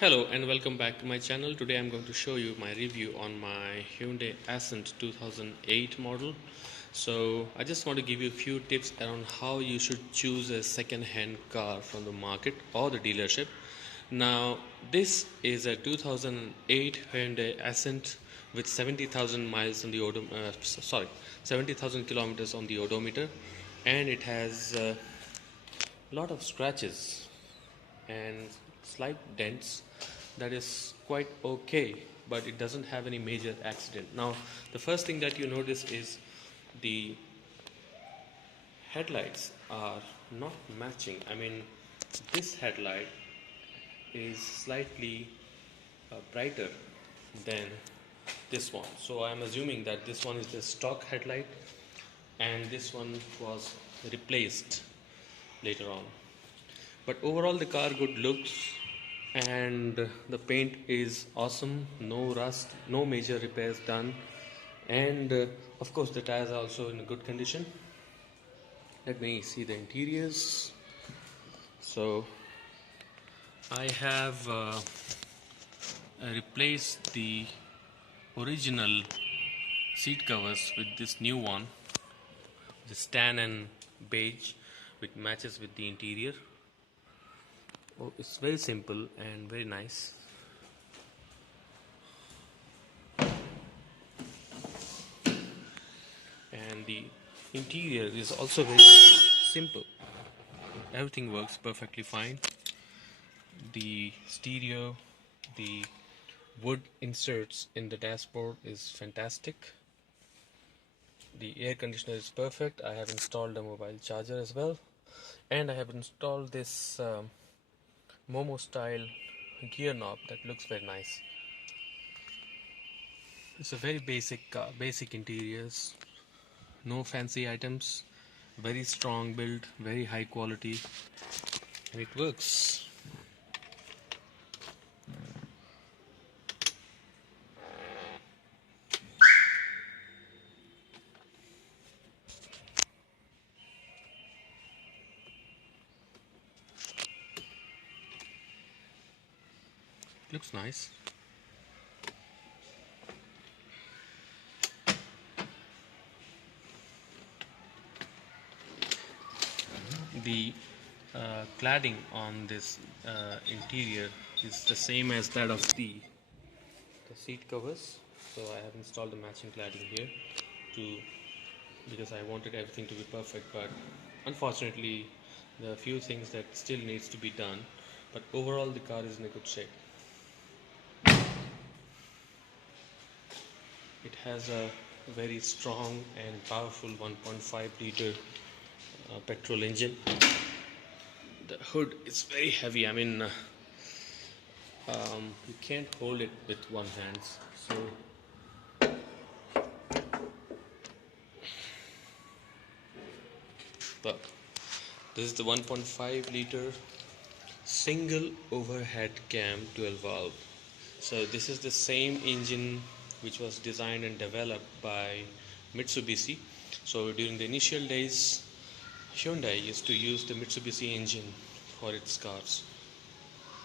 Hello and welcome back to my channel. Today I'm going to show you my review on my Hyundai Accent 2008 model. So I just want to give you a few tips around how you should choose a second-hand car from the market or the dealership. Now this is a 2008 Hyundai Accent with 70,000 miles on the 70,000 kilometers on the odometer, and it has a lot of scratches and slight dents. That is quite okay, but it doesn't have any major accident. Now the first thing that you notice is the headlights are not matching. This headlight is slightly brighter than this one, so I'm assuming that this one is the stock headlight and this one was replaced later on. But overall the car good looks, and the paint is awesome, no rust, no major repairs done, and of course the tires are also in good condition. Let me see the interiors. So I have replaced the original seat covers with this new one, this tan and beige, which matches with the interior. Oh, it's very simple and very nice. And the interior is also very simple. Everything works perfectly fine. The stereo, the wood inserts in the dashboard is fantastic. The air conditioner is perfect. I have installed a mobile charger as well, and I have installed this Momo style gear knob that looks very nice. It's a very basic car, basic interiors, no fancy items, very strong build, very high quality, and it works. Looks nice. The cladding on this interior is the same as that of the seat covers, so I have installed the matching cladding here because I wanted everything to be perfect, but unfortunately there are a few things that still needs to be done, but overall the car is in a good shape. It has a very strong and powerful 1.5 liter petrol engine. The hood is very heavy. You can't hold it with one hand. So look, this is the 1.5 liter single overhead cam 12 valve. So this is the same engine which was designed and developed by Mitsubishi. So during the initial days, Hyundai used to use the Mitsubishi engine for its cars,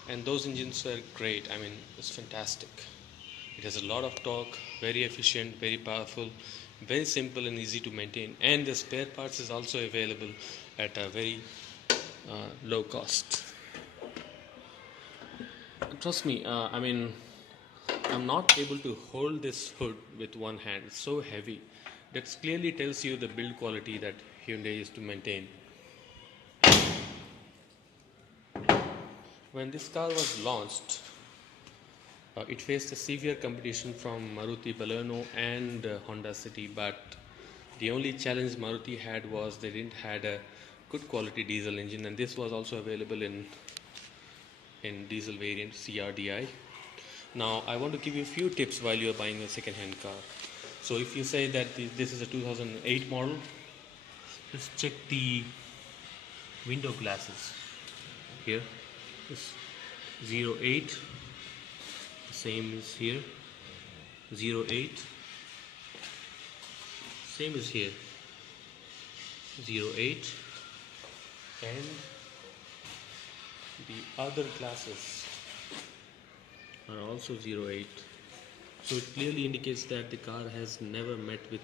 and those engines were great. It's fantastic. It has a lot of torque, very efficient, very powerful, very simple and easy to maintain, and the spare parts is also available at a very low cost. Trust me, I'm not able to hold this hood with one hand. It's so heavy. That clearly tells you the build quality that Hyundai used to maintain. When this car was launched, it faced a severe competition from Maruti Baleno and Honda City, but the only challenge Maruti had was they didn't had a good quality diesel engine, and this was also available in diesel variant CRDI. Now I want to give you a few tips while you are buying a second-hand car. So if you say that this is a 2008 model, just check the window glasses. Here is 08, the same is here, 08, same is here, 08, and the other glasses are also 08. So it clearly indicates that the car has never met with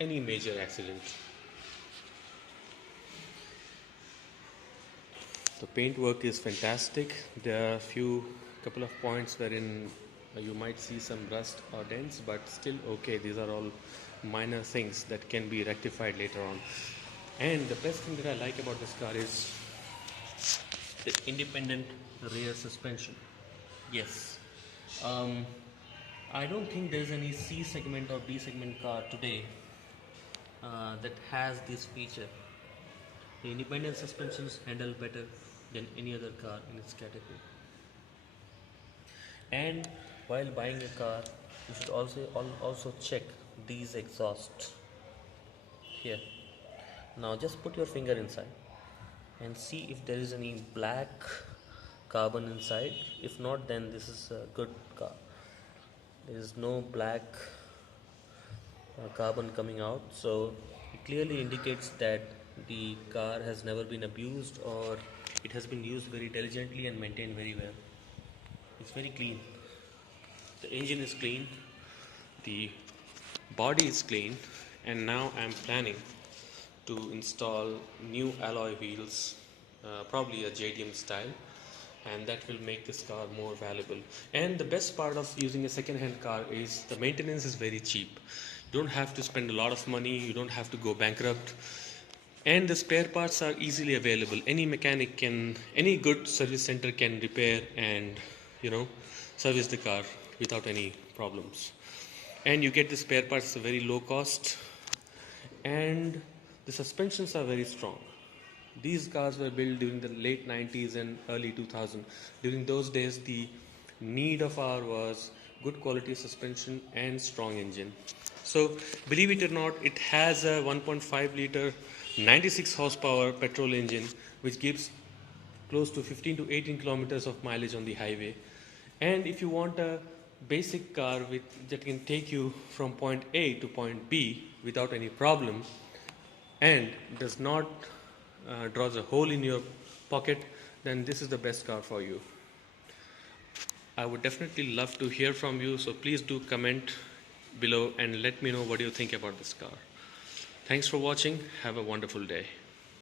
any major accident. The paint work is fantastic. There are a couple of points wherein you might see some rust or dents, but still okay. These are all minor things that can be rectified later on. And the best thing that I like about this car is the independent rear suspension. Yes. I don't think there's any C segment or B segment car today that has this feature. The independent suspensions handle better than any other car in its category. And while buying a car, you should also check these exhausts here. Now just put your finger inside and see if there is any black carbon inside. If not, then this is a good car. There is no black carbon coming out, so it clearly indicates that the car has never been abused, or it has been used very diligently and maintained very well. It's very clean. The engine is clean, the body is clean, and now I'm planning to install new alloy wheels, probably a JDM style, and that will make this car more valuable. And the best part of using a second-hand car is the maintenance is very cheap. You don't have to spend a lot of money, you don't have to go bankrupt, and the spare parts are easily available. Any mechanic can, any good service center can repair and service the car without any problems. And you get the spare parts at a very low cost, and the suspensions are very strong. These cars were built during the late 90s and early 2000s. During those days, the need of hour was good quality suspension and strong engine. So, believe it or not, it has a 1.5 liter 96 horsepower petrol engine, which gives close to 15 to 18 kilometers of mileage on the highway. And if you want a basic car that can take you from point A to point B without any problem, and does not draws a hole in your pocket, then this is the best car for you. I would definitely love to hear from you, so please do comment below and let me know what you think about this car. Thanks for watching. Have a wonderful day.